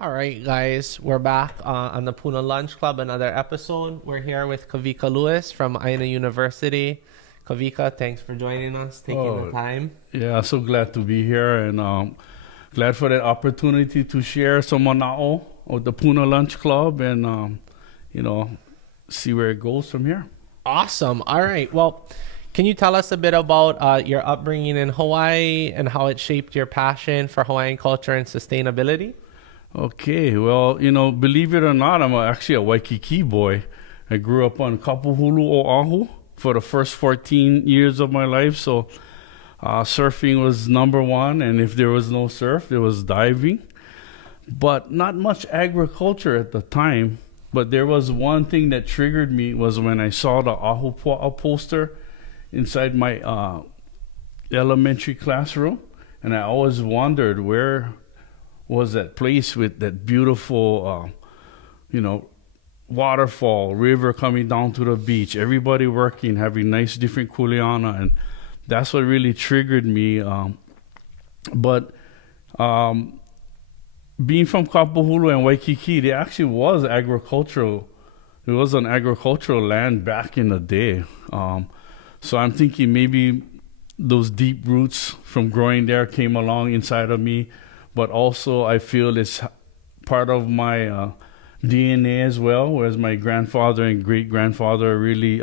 All right, guys, we're back on the Puna Lunch Club, another episode. We're here with Kawika Lewis from Āina University. Kawika, thanks for joining us, taking the time. Yeah, so glad to be here and glad for the opportunity to share some mana'o of the Puna Lunch Club and, see where it goes from here. Awesome. All right. Well, can you tell us a bit about your upbringing in Hawaii and how it shaped your passion for Hawaiian culture and sustainability? Okay, well, believe it or not, I'm actually a Waikiki boy. I grew up on Kapahulu, Oahu for the first 14 years of my life. So surfing was number one. And if there was no surf, there was diving. But not much agriculture at the time. But there was one thing that triggered me was when I saw the Ahupua'a poster inside my elementary classroom. And I always wondered where was that place with that beautiful, waterfall, river coming down to the beach, everybody working, having nice different kuleana. And that's what really triggered me. But being from Kapahulu and Waikiki, there actually was agricultural. It was an agricultural land back in the day. So I'm thinking maybe those deep roots from growing there came along inside of me. But also I feel it's part of my DNA as well, whereas my grandfather and great-grandfather really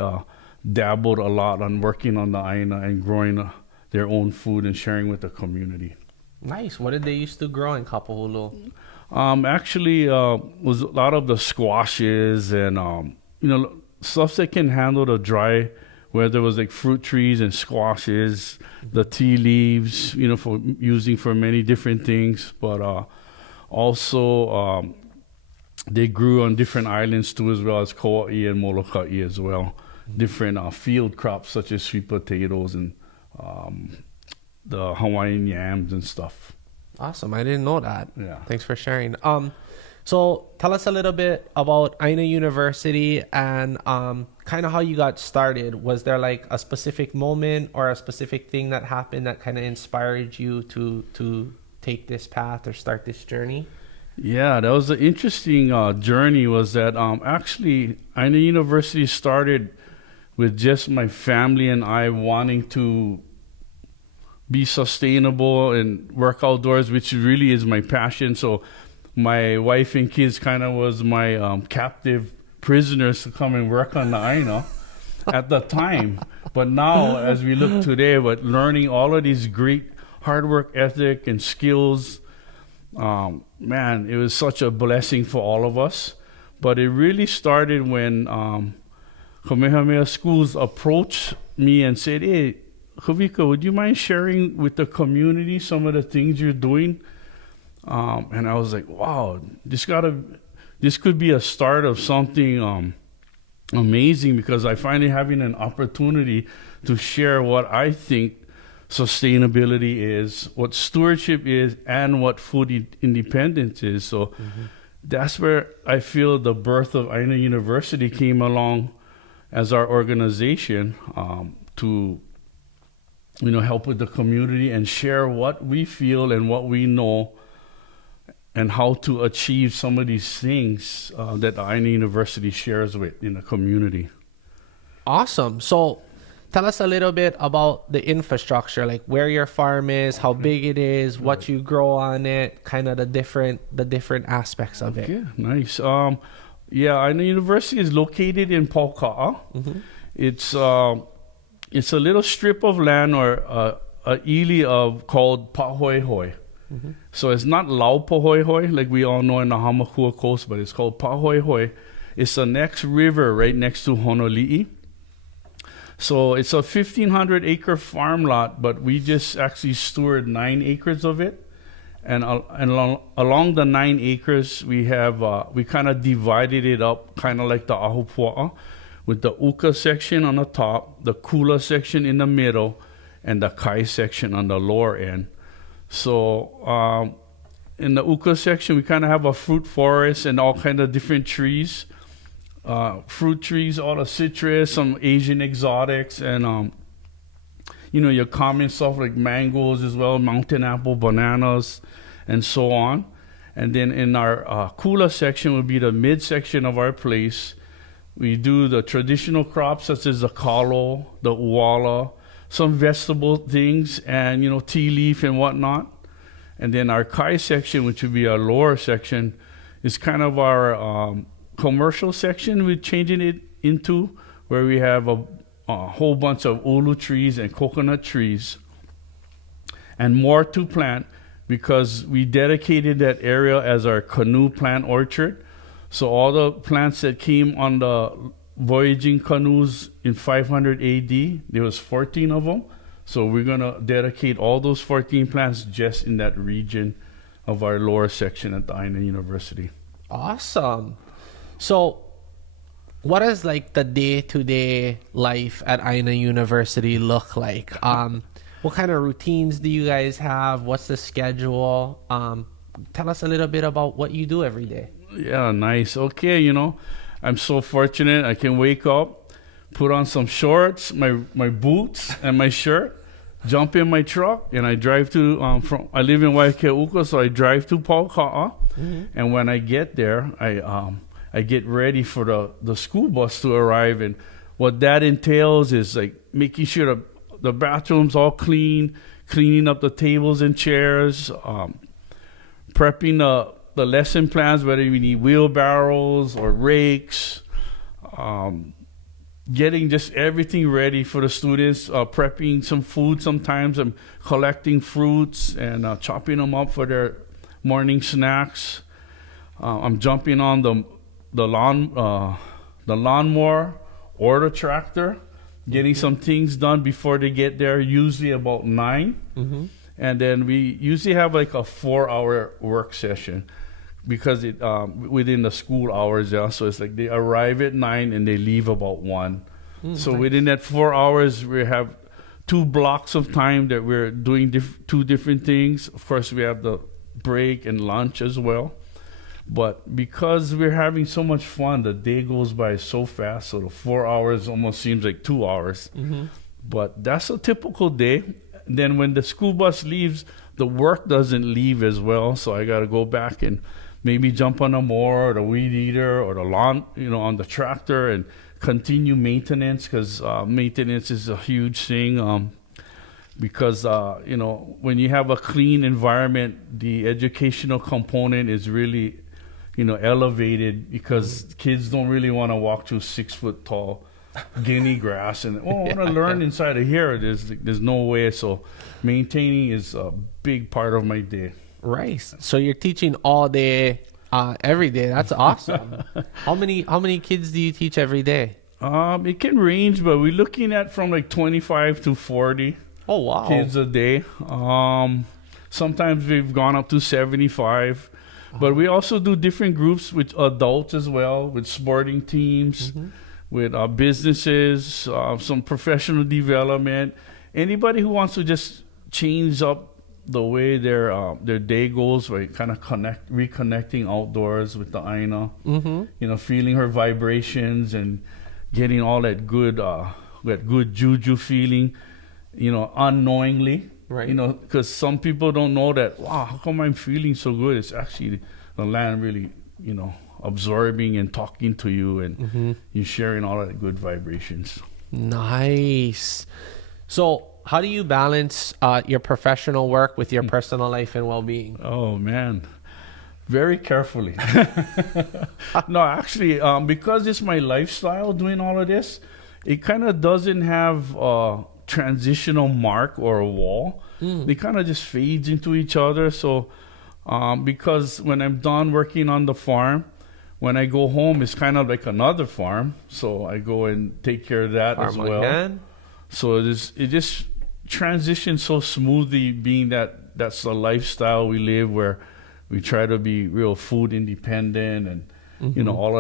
dabbled a lot on working on the ʻāina and growing their own food and sharing with the community. Nice. What did they used to grow in Kapahulu? Actually, was a lot of the squashes and, stuff that can handle the dry, where there was like fruit trees and squashes, the tea leaves, for using for many different things. But also they grew on different islands too, as well as Kauai and Molokai as well. Different field crops such as sweet potatoes and the Hawaiian yams and stuff. Awesome. I didn't know that. Yeah. Thanks for sharing. So tell us a little bit about Āina University and kind of how you got started. Was there like a specific moment or a specific thing that happened that kind of inspired you to take this path or start this journey? Yeah, that was an interesting journey. Was that actually Āina University started with just my family and I wanting to be sustainable and work outdoors, which really is my passion. So my wife and kids kind of was my captive prisoners to come and work on the ʻāina at the time. But now, as we look today, but learning all of these great hard work ethic and skills, man, it was such a blessing for all of us. But it really started when Kamehameha Schools approached me and said, "Hey, Kawika, would you mind sharing with the community some of the things you're doing?" And I was like, wow, this could be a start of something amazing, because I finally having an opportunity to share what I think sustainability is, what stewardship is, and what food independence is. So that's where I feel the birth of Āina University came along as our organization to help with the community and share what we feel and what we know and how to achieve some of these things that Āina University shares with in the community. Awesome. So tell us a little bit about the infrastructure, like where your farm is, how big it is, what you grow on it, kind of the different aspects of it. Okay, nice. Āina University is located in Pauka'a. It's a little strip of land or a ili called Pahoehoe. So it's not Laupahoehoe like we all know in the Hamakua coast, but it's called Pahoehoe. It's the next river right next to Honolulu. So it's a 1,500 acre farm lot, but we just actually steward 9 acres of it. And along the 9 acres, we have we kind of divided it up, kind of like the Ahupua'a, with the uka section on the top, the kula section in the middle, and the kai section on the lower end. So in the uka section, we kind of have a fruit forest and all kind of different trees, fruit trees, all the citrus, some Asian exotics, and your common stuff like mangoes as well, mountain apple, bananas, and so on. And then in our kula section would be the midsection of our place. We do the traditional crops such as the kalo, the uala, some vegetable things, and tea leaf and whatnot. And then our kai section, which would be our lower section, is kind of our commercial section. We're changing it into where we have a whole bunch of ulu trees and coconut trees, and more to plant because we dedicated that area as our canoe plant orchard. So all the plants that came on the voyaging canoes in 500 AD, there was 14 of them. So we're going to dedicate all those 14 plants just in that region of our lower section at the Āina University. Awesome. So what does like the day-to-day life at Āina University look like? What kind of routines do you guys have? What's the schedule? Tell us a little bit about what you do every day. Yeah, nice. Okay, I'm so fortunate. I can wake up, put on some shorts, my boots, and my shirt, jump in my truck, and I drive to, I live in Waikauka, so I drive to Pauka'a. Mm-hmm. And when I get there, I get ready for the school bus to arrive. And what that entails is like making sure the bathroom's all clean, cleaning up the tables and chairs, prepping the lesson plans, whether we need wheelbarrows or rakes, getting just everything ready for the students, prepping some food sometimes. I'm collecting fruits and chopping them up for their morning snacks. I'm jumping on the lawnmower or the tractor, getting some things done before they get there, usually about 9. Mm-hmm. And then we usually have like a 4-hour work session because it within the school hours. Yeah, so it's like they arrive at 9 and they leave about 1. So nice. Within that 4 hours, we have 2 blocks of time that we're doing 2 different things. Of course, we have the break and lunch as well. But because we're having so much fun, the day goes by so fast. So the 4 hours almost seems like 2 hours. Mm-hmm. But that's a typical day. Then when the school bus leaves, the work doesn't leave as well. So I got to go back and maybe jump on a mower or the weed eater or the lawn, on the tractor and continue maintenance because maintenance is a huge thing. Because, when you have a clean environment, the educational component is really, elevated because kids don't really want to walk through 6-foot tall guinea grass and I want to learn inside of here. There's no way. So maintaining is a big part of my day. Right. So you're teaching all day, every day. That's awesome. How many kids do you teach every day? It can range, but we're looking at from like 25 to 40. Oh, wow. Kids a day. Sometimes we've gone up to 75. But we also do different groups with adults as well, with sporting teams, mm-hmm. with businesses, some professional development. Anybody who wants to just change up the way their day goes, right? Kind of reconnecting outdoors with the Āina, mm-hmm. Feeling her vibrations and getting all that good juju feeling, unknowingly. Right. Because some people don't know that, wow, how come I'm feeling so good? It's actually the land really, absorbing and talking to you and mm-hmm. you sharing all that good vibrations. Nice. So how do you balance your professional work with your personal life and well-being? Oh, man. Very carefully. No, actually, because it's my lifestyle doing all of this, it kind of doesn't have transitional mark or a wall. They kind of just fades into each other. So because when I'm done working on the farm, when I go home, it's kind of like another farm. So I go and take care of that farm as well. Again. So it just transitions so smoothly, being that that's the lifestyle we live, where we try to be real food independent and mm-hmm. All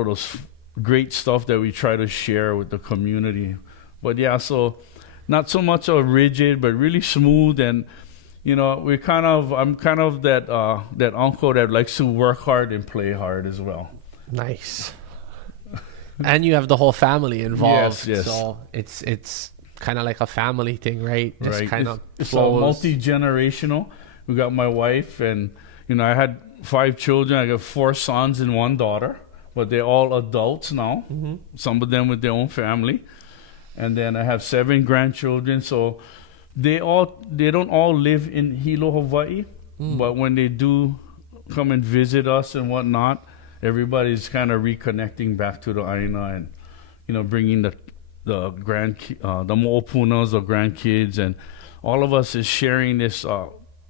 of those great stuff that we try to share with the community. But yeah, so not so much rigid, but really smooth. And I'm kind of that uncle that likes to work hard and play hard as well. Nice. And you have the whole family involved. Yes. So it's kind of like a family thing, right? Just right. kind of it's all multi-generational. We got my wife and I had 5 children. I got 4 sons and 1 daughter, but they're all adults now. Some of them with their own family. And then I have 7 grandchildren. So they don't all live in Hilo, Hawaii, but when they do come and visit us and whatnot, everybody's kind of reconnecting back to the ʻāina and, bringing the mo'opunas, the grandkids, and all of us is sharing this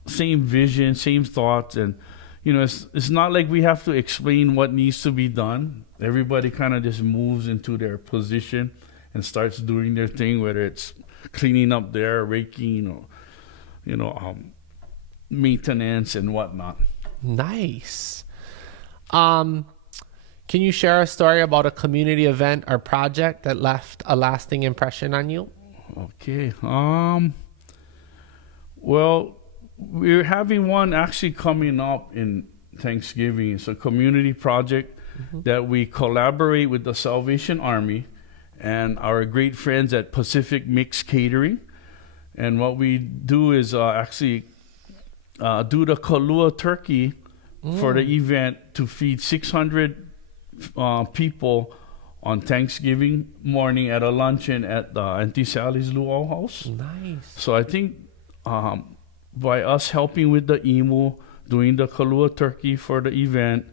same vision, same thoughts. And, it's not like we have to explain what needs to be done. Everybody kind of just moves into their position and starts doing their thing, whether it's cleaning up there, raking, or, maintenance and whatnot. Nice. Can you share a story about a community event or project that left a lasting impression on you? Okay. Well, we're having one actually coming up in Thanksgiving. It's a community project that we collaborate with the Salvation Army and our great friends at Pacific Mix Catering. And what we do is actually do the kalua turkey for the event to feed 600 people on Thanksgiving morning at a luncheon at Auntie Sally's Luau House. Nice. So I think by us helping with the imu, doing the kalua turkey for the event,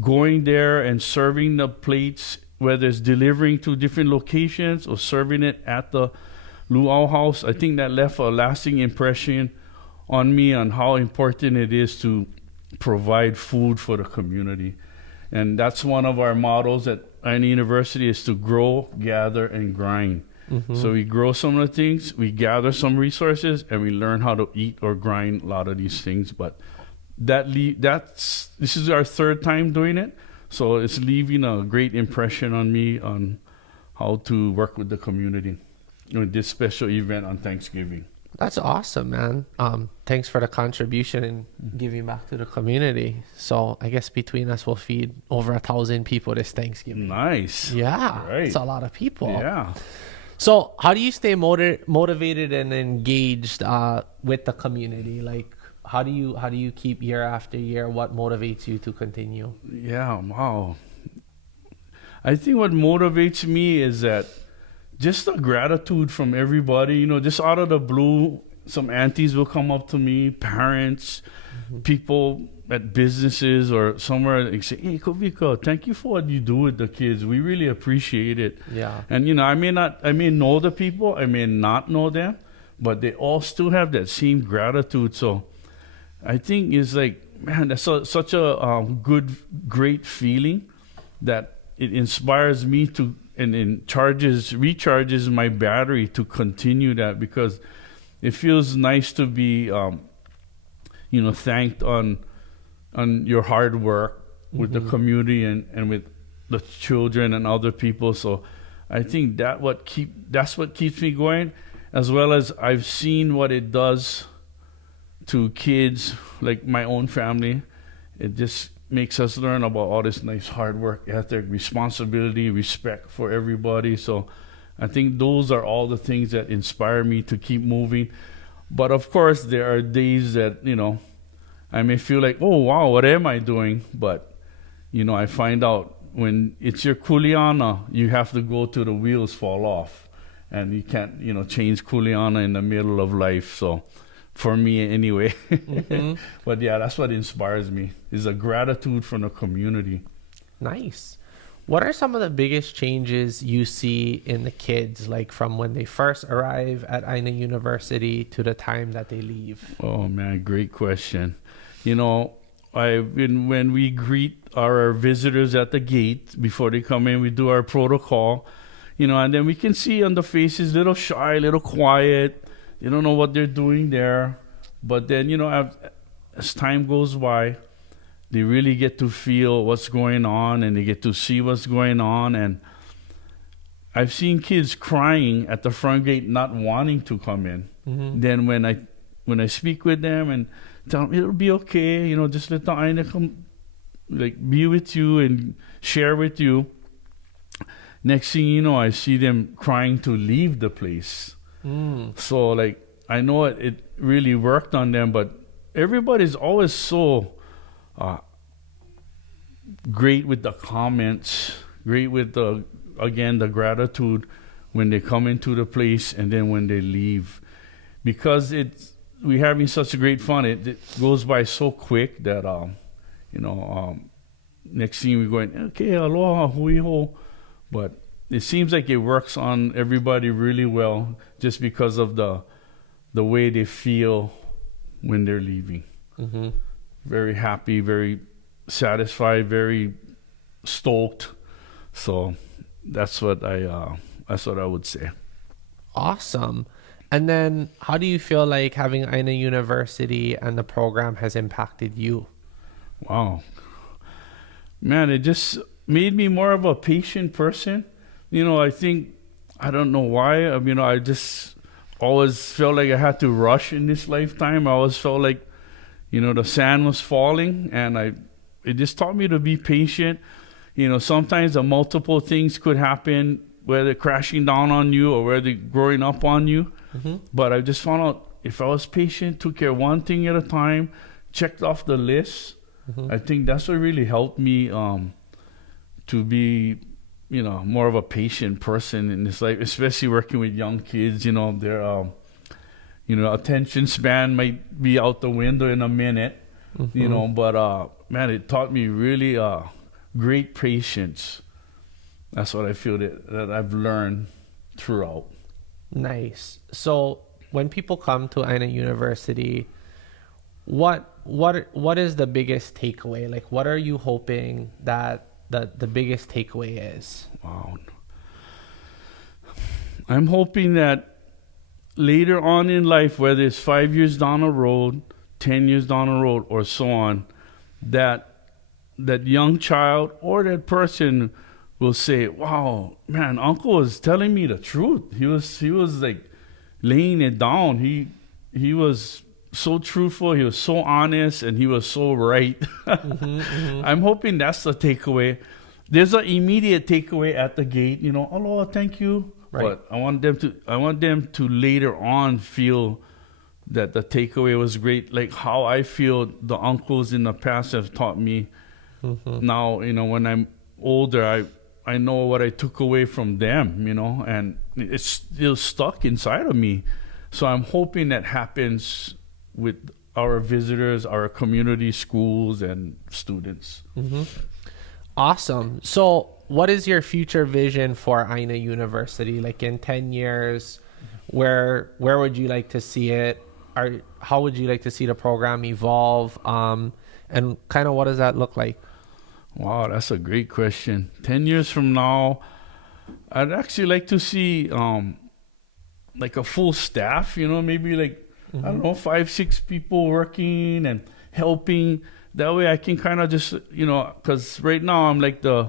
going there and serving the plates, whether it's delivering to different locations or serving it at the Luau House, I think that left a lasting impression on me on how important it is to provide food for the community. And that's one of our mottos at Āina University, is to grow, gather, and grind. So we grow some of the things, we gather some resources, and we learn how to eat or grind a lot of these things. But this is our 3rd time doing it, so it's leaving a great impression on me on how to work with the community with this special event on Thanksgiving. That's awesome, man. Thanks for the contribution and giving back to the community. So I guess between us, we'll feed over 1,000 people this Thanksgiving. Nice. Yeah, Right. it's a lot of people. Yeah. So how do you stay motivated and engaged with the community? Like, how do you keep year after year? What motivates you to continue? Yeah, wow. I think what motivates me is that just the gratitude from everybody, just out of the blue, some aunties will come up to me, parents, people at businesses or somewhere, they say, "Hey, Kawika, thank you for what you do with the kids. We really appreciate it." Yeah. And, I may know the people, I may not know them, but they all still have that same gratitude. So I think it's like, man, that's such a great feeling that it inspires me to, and recharges my battery to continue that, because it feels nice to be, thanked on your hard work with the community and with the children and other people. So I think that's what keeps me going, as well as I've seen what it does to kids, like my own family. It just makes us learn about all this nice hard work ethic, responsibility, respect for everybody. So I think those are all the things that inspire me to keep moving. But of course, there are days that, I may feel like, oh, wow, what am I doing? But, I find out when it's your kuleana, you have to go till the wheels fall off. And you can't, change kuleana in the middle of life. So for me anyway. But yeah, that's what inspires me, is a gratitude from the community. Nice. What are some of the biggest changes you see in the kids, like from when they first arrive at Āina University to the time that they leave? Oh man, great question. When we greet our visitors at the gate before they come in, we do our protocol, and then we can see on the faces, little shy, little quiet. You don't know what they're doing there. But then, as time goes by, they really get to feel what's going on, and they get to see what's going on. And I've seen kids crying at the front gate, not wanting to come in. Then when I speak with them and tell them it'll be okay, just let the ʻāina come, like, be with you and share with you. Next thing you know, I see them crying to leave the place. So, like, I know it really worked on them, but everybody's always so uh, great with the comments, great with the gratitude when they come into the place and then when they leave, because we're having such a great fun. It goes by so quick that next thing we're going, okay, aloha, hui ho, but it seems like it works on everybody really well just because of the way they feel when they're leaving. Mm-hmm. Very happy, very satisfied, very stoked. So that's what I would say. Awesome. And then how do you feel like having Āina University and the program has impacted you? Wow. Man, it just made me more of a patient person. I think, I don't know why. I just always felt like I had to rush in this lifetime. I always felt like, the sand was falling, and it just taught me to be patient. Sometimes multiple things could happen, whether crashing down on you or whether growing up on you. Mm-hmm. But I just found out if I was patient, took care of one thing at a time, checked off the list, mm-hmm. I think that's what really helped me to be, more of a patient person in this life, especially working with young kids. Their attention span might be out the window in a minute, mm-hmm. But man, it taught me really great patience. That's what I feel that I've learned throughout. Nice. So when people come to Āina University, what is the biggest takeaway? Like, what are you hoping that the biggest takeaway is? Wow. I'm hoping that later on in life, whether it's 5 years down the road, 10 years down the road, or so on, that young child or that person will say, wow, man, Uncle was telling me the truth. He was like laying it down. He was so truthful. He was so honest, and he was so right. Mm-hmm, mm-hmm. I'm hoping that's the takeaway. There's an immediate takeaway at the gate, aloha, thank you. Right. But I want them to later on feel that the takeaway was great, like how I feel the uncles in the past have taught me. Mm-hmm. Now, when I'm older, I know what I took away from them, and it's still stuck inside of me. So I'm hoping that happens with our visitors, our community schools, and students. Mm-hmm. Awesome. So what is your future vision for Āina University? Like in 10 years, where would you like to see it? How would you like to see the program evolve? And kind of what does that look like? Wow, that's a great question. 10 years from now, I'd actually like to see like a full staff, maybe like, mm-hmm. I don't know, 5-6 people working and helping. That way I can kind of just, because right now I'm like I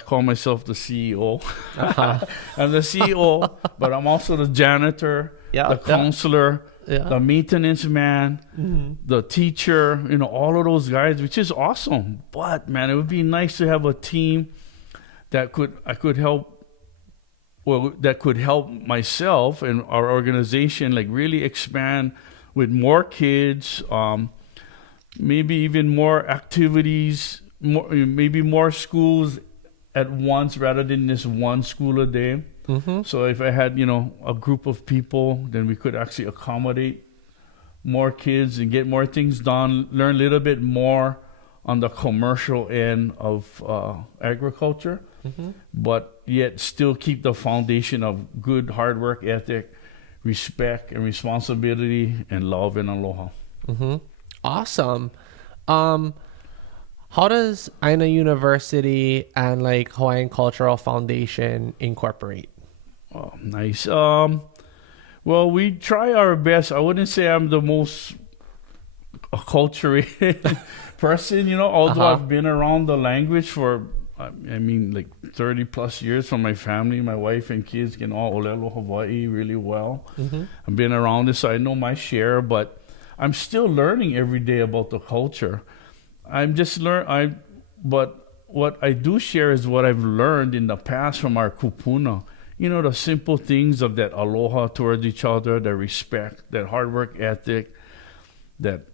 call myself the CEO. Uh-huh. I'm the CEO, but I'm also the janitor, the counselor, the maintenance man, mm-hmm. the teacher, all of those guys, which is awesome. But man, it would be nice to have a team that could help myself and our organization like really expand with more kids, maybe even more activities, maybe more schools at once rather than just one school a day. Mm-hmm. So if I had, a group of people, then we could actually accommodate more kids and get more things done, learn a little bit more on the commercial end of agriculture, mm-hmm. but yet still keep the foundation of good hard work ethic, respect and responsibility, and love and aloha. Mm-hmm. Awesome. How does Āina University and like Hawaiian Cultural Foundation incorporate? Oh, nice. Well, we try our best. I wouldn't say I'm the most acculturated person, although uh-huh. I've been around the language for, like 30 plus years from my family. My wife and kids can all olelo Hawaii really well. Mm-hmm. I've been around this, so I know my share, but I'm still learning every day about the culture. But what I do share is what I've learned in the past from our kupuna. The simple things of that aloha towards each other, that respect, that hard work ethic, that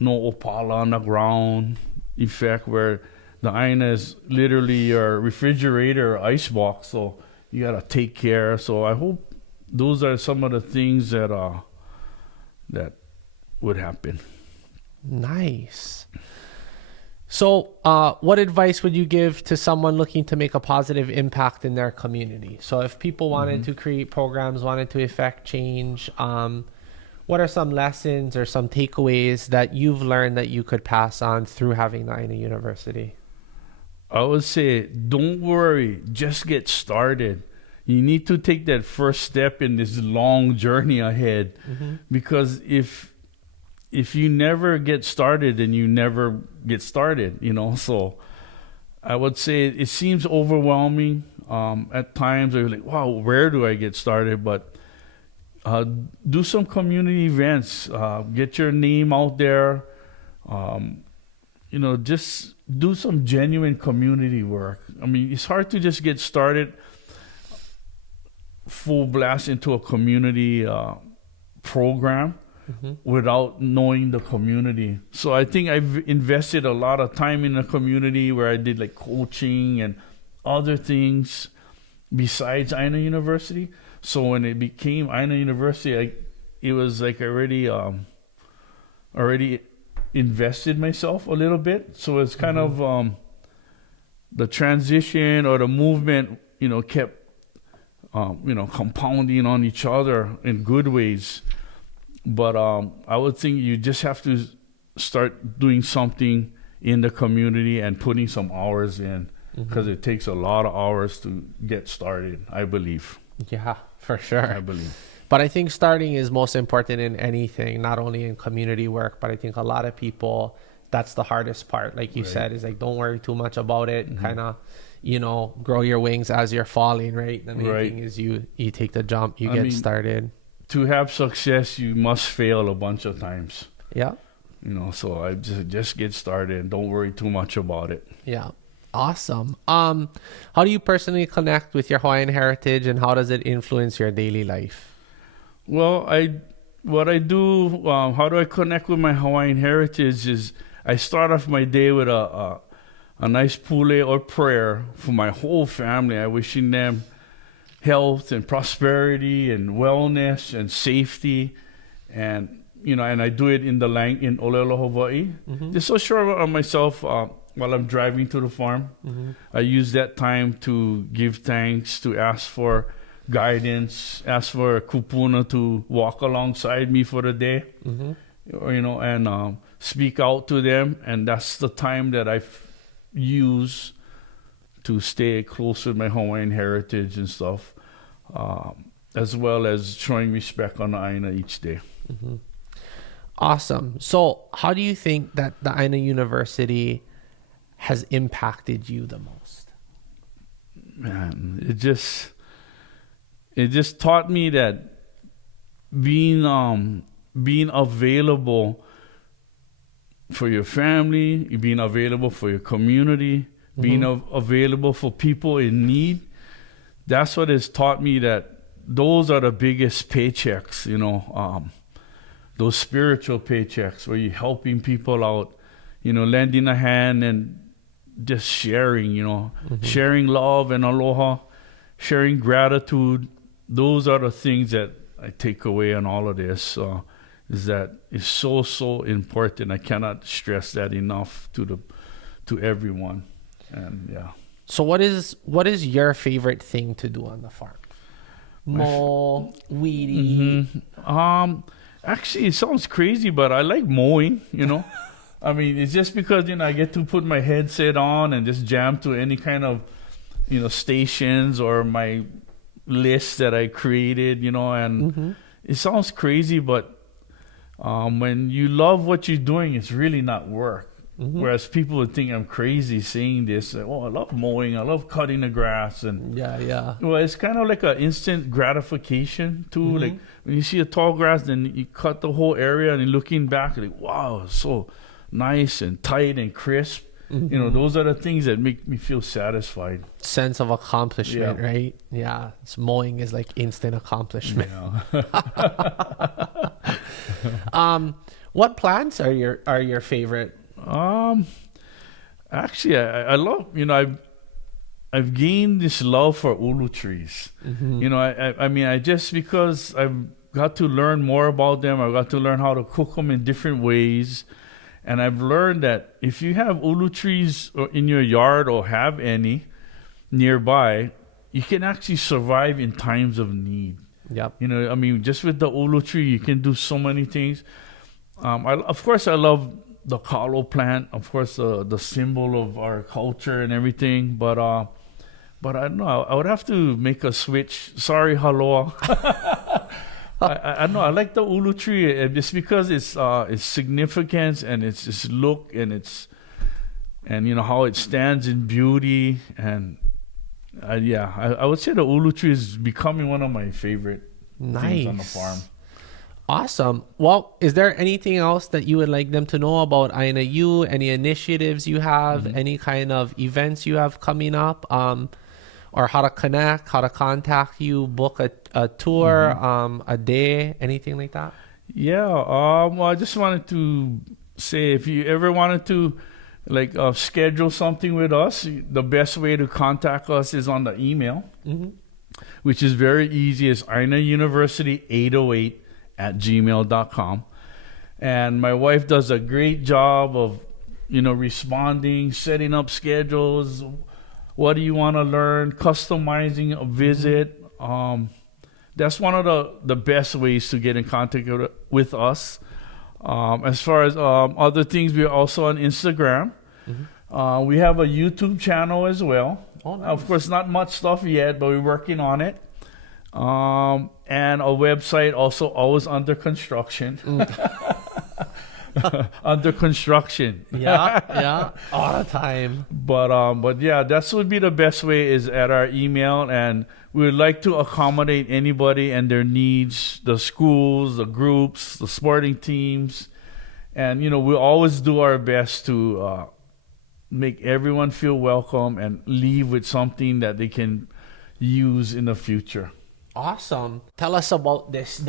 no opala on the ground effect, where the ʻāina is literally your refrigerator or ice box, so you gotta take care. So I hope those are some of the things that that would happen. Nice. So, what advice would you give to someone looking to make a positive impact in their community? So, if people wanted to create programs, wanted to effect change, what are some lessons or some takeaways that you've learned that you could pass on through having the Āina University? I would say, don't worry, just get started. You need to take that first step in this long journey ahead, because if you never get started, then you never get started, you know. So I would say it seems overwhelming at times. You're like, wow, where do I get started? But do some community events, get your name out there, you know, just do some genuine community work. I mean, it's hard to just get started full blast into a community program without knowing the community. So I think I've invested a lot of time in the community, where I did like coaching and other things besides Āina University. So when it became Āina University, it was like already invested myself a little bit. So it's kind of the transition or the movement, you know, kept you know, compounding on each other in good ways. But I would think you just have to start doing something in the community and putting some hours in, because it takes a lot of hours to get started, I believe. Yeah, for sure. I believe. But I think starting is most important in anything, not only in community work, but I think a lot of people, that's the hardest part. Like you said, is like, don't worry too much about it. Kind of, you know, grow your wings as you're falling, right? The main thing is you take the jump, you get started. To have success, you must fail a bunch of times. Yeah. You know, so I just get started and don't worry too much about it. Yeah. Awesome. How do you personally connect with your Hawaiian heritage, and how does it influence your daily life? Well, what I do, how do I connect with my Hawaiian heritage is I start off my day with a nice pule or prayer for my whole family. I wishing them health and prosperity and wellness and safety, and you know, and I do it in Olelo, Hawaii. Just so sure of myself while I'm driving to the farm. I use that time to give thanks, to ask for guidance, ask for a kupuna to walk alongside me for the day, or, you know, and speak out to them. And that's the time that I use to stay close with my Hawaiian heritage and stuff, as well as showing respect on the ʻāina each day. Awesome. So how do you think that the Āina University has impacted you the most? Man, it just taught me that being available for your family, being available for your community, being available for people in need, that's what has taught me that those are the biggest paychecks, you know, those spiritual paychecks where you're helping people out, you know, lending a hand and just sharing, you know, sharing love and aloha, sharing gratitude. Those are the things that I take away on all of this, is that it's so important. I cannot stress that enough to everyone. And yeah. So what is your favorite thing to do on the farm? Mow, weedy. Actually, it sounds crazy, but I like mowing, you know. I mean, it's just because, you know, I get to put my headset on and just jam to any kind of, you know, stations or my list that I created, you know, and it sounds crazy, but when you love what you're doing, it's really not work. Whereas people would think I'm crazy saying this. Oh, I love mowing. I love cutting the grass. And yeah. Well, it's kind of like an instant gratification too. Like when you see a tall grass, then you cut the whole area and you're looking back, like, wow, it's so nice and tight and crisp. You know, those are the things that make me feel satisfied. Sense of accomplishment, right? Yeah. Mowing is like instant accomplishment. Yeah. What plants are your favorite? Um, Actually, I love, I've gained this love for ulu trees. Mm-hmm. I mean, I just, because I've got to learn more about them, I've got to learn how to cook them in different ways. And I've learned that if you have ulu trees in your yard or have any nearby, you can actually survive in times of need. Yep. I mean, just with the ulu tree, you can do so many things. Of course, I love the kalo plant, of course, the symbol of our culture and everything. But I don't know. I would have to make a switch. Sorry, Haloa. I know. I like the ulu tree just because its significance and its look and how it stands in beauty and I would say the ulu tree is becoming one of my favorite things on the farm. Awesome. Well, is there anything else that you would like them to know about Āina U? Any initiatives you have? Mm-hmm. Any kind of events you have coming up? Or how to connect, how to contact you, book a tour, a day, anything like that? Yeah. Well, I just wanted to say, if you ever wanted to schedule something with us, the best way to contact us is on the email, which is very easy. It's ainauniversity808@gmail.com. And my wife does a great job of, responding, setting up schedules. What do you want to learn? Customizing a visit. That's one of the best ways to get in contact with us. As far as other things, we're also on Instagram. We have a YouTube channel as well. Oh, nice. Of course, not much stuff yet, but we're working on it. And a website also always under construction. Under construction. Yeah, all the time. But yeah, that would be the best way, is at our email, and we would like to accommodate anybody and their needs, the schools, the groups, the sporting teams, and we always do our best to make everyone feel welcome and leave with something that they can use in the future. Awesome. Tell us about this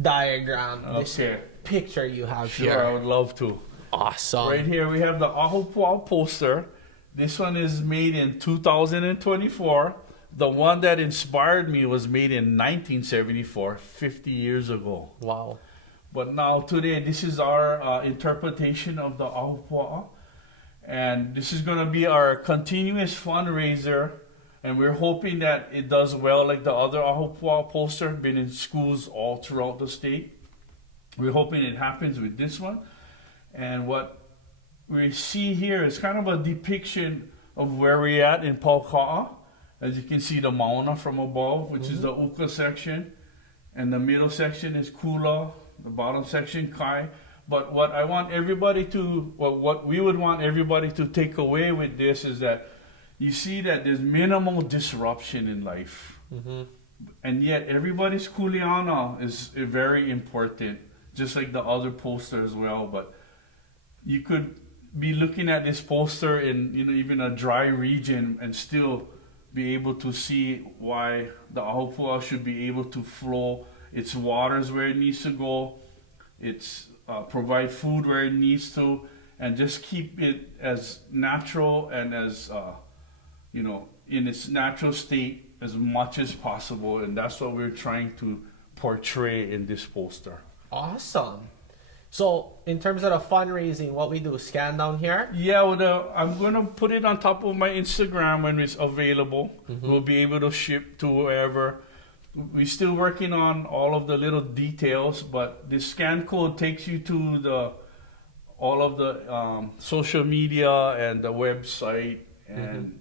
diagram, this picture you have here. Sure, I would love to. Awesome. Right here we have the Ahupua'a poster. This one is made in 2024. The one that inspired me was made in 1974, 50 years ago. Wow. But now today, this is our interpretation of the Ahupua'a. And this is going to be our continuous fundraiser. And we're hoping that it does well like the other Ahupua'a poster, been in schools all throughout the state. We're hoping it happens with this one. And what we see here is kind of a depiction of where we're at in Pauka'a. As you can see, the Mauna from above, which is the Uka section. And the middle section is Kula, the bottom section Kai. But what I want everybody to, what we would want everybody to take away with this is that you see that there's minimal disruption in life. And yet everybody's kuleana is very important, just like the other poster as well. But you could be looking at this poster in even a dry region and still be able to see why the Ahupua'a should be able to flow its waters where it needs to go, its provide food where it needs to, and just keep it as natural and as in its natural state as much as possible. And that's what we're trying to portray in this poster. Awesome. So in terms of the fundraising, what we do, scan down here? Yeah, I'm going to put it on top of my Instagram when it's available. We'll be able to ship to wherever. We're still working on all of the little details, but the scan code takes you to all of the social media and the website and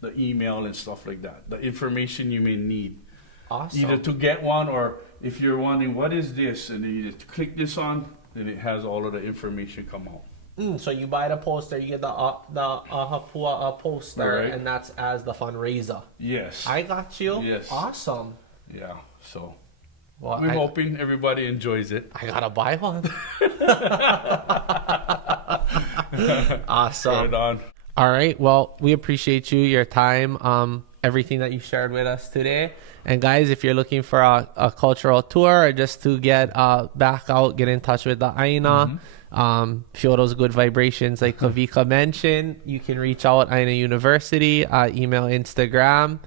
the email and stuff like that. The information you may need. Awesome. Either to get one, or if you're wondering what is this, and then you just click this on, then it has all of the information come out. So you buy the poster, you get the Ahupua'a poster, Right. and that's as the fundraiser. Yes. I got you. Yes. Awesome. Yeah. So Well, we're hoping everybody enjoys it. I gotta buy one. Awesome. Right on. All right. Well, we appreciate your time. everything that you shared with us today. And guys, if you're looking for a cultural tour or just to get back out, get in touch with the Āina, feel those good vibrations like Kawika mentioned, you can reach out Āina University, email, Instagram.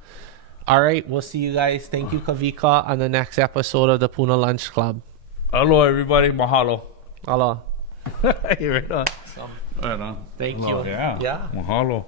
All right, we'll see you guys. Thank you, Kawika, on the next episode of the Puna Lunch Club. Hello, everybody. Mahalo. Hello. Right on. Thank you. Yeah. Yeah. Mahalo.